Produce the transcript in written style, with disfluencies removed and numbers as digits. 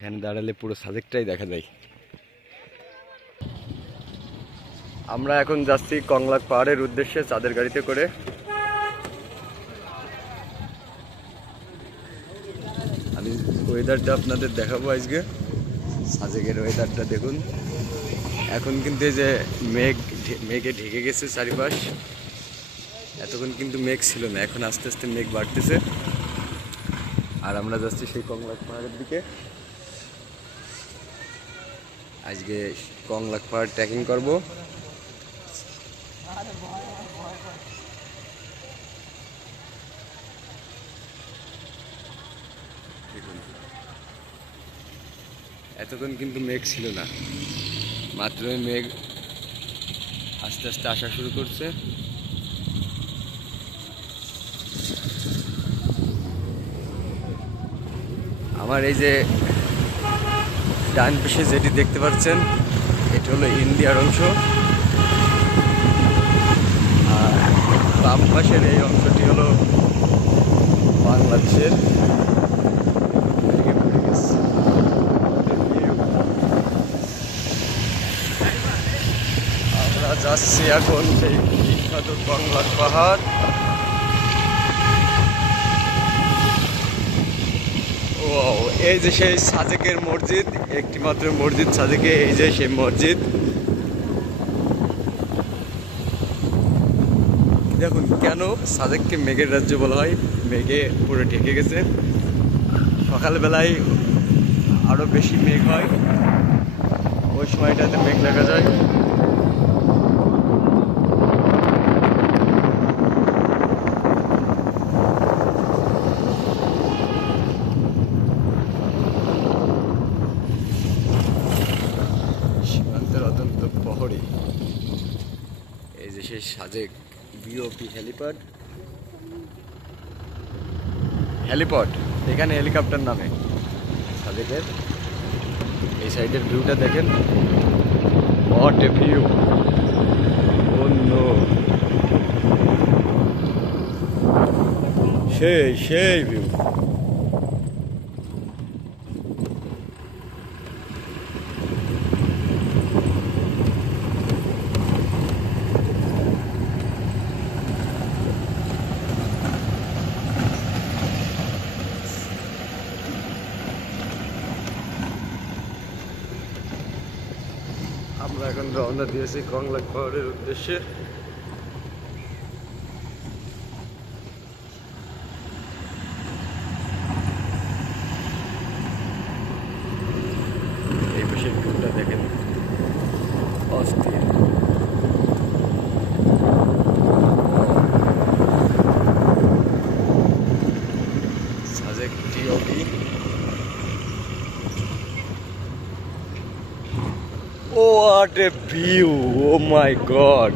এখানে দাঁড়ালে পুরো সাজেকটাই দেখা যায়। আমরা এখন যাচ্ছি কংলাক পাহাড়ের উদ্দেশ্যে চাঁদের গাড়িতে করে। আমি ওয়েদারটা আপনাদের দেখাবো আজকে। সাজেকের ওয়েদারটা দেখুন। এখন কিন্তু এই যে মেঘে ঢেকে গেছে চারিপাশ। এতক্ষণ কিন্তু মেঘ ছিল না, এখন আস্তে আস্তে মেঘ বাড়তেছে। আর আমরা যাচ্ছি সেই কংলাক পাহাড়ের দিকে। আজকে কংলাক পাহাড় ট্রেকিং করব। এতক্ষণ কিন্তু মেঘ ছিল না, মাত্রই মেঘ আস্তে আস্তে আসা শুরু করছে। আমার এই যে ডান পাশে যেটি দেখতে পাচ্ছেন, এটা হলো ইন্ডিয়ার অংশ, আর বাম পাশের এই অংশটি হলো বাংলাদেশের। আমরা যাচ্ছি এখন সেই বিখ্যাত কংলাক পাহাড়। ও এই যে সেই সাজেকের মসজিদ, একটি মাত্র মসজিদ সাজেকে, এই যে সেই মসজিদ। দেখুন কেন সাজেককে মেঘের রাজ্য বলা হয়, মেঘে পুরো ঢেকে গেছে। সকালবেলায় আরো বেশি মেঘ হয়, ওই সময়টাতে মেঘ দেখা যায়। সীমান্তের অত্যন্ত প্রহরী এই যে সেই সাজেক বিওপি হেলিপড, এখানে হেলিকপ্টার নামে সাজেকের। এই সাইডের ভিউটা দেখেন, হোয়াট এ ভিউ, অন্য সেই ভিউ। আমরা এখন রওনা দিয়েছি কংলাক পাহাড়ের উদ্দেশ্যে। এই পাশের ভিউটা দেখেন, অস্থির। Sajek TOP. Oh, what a view! Oh my God!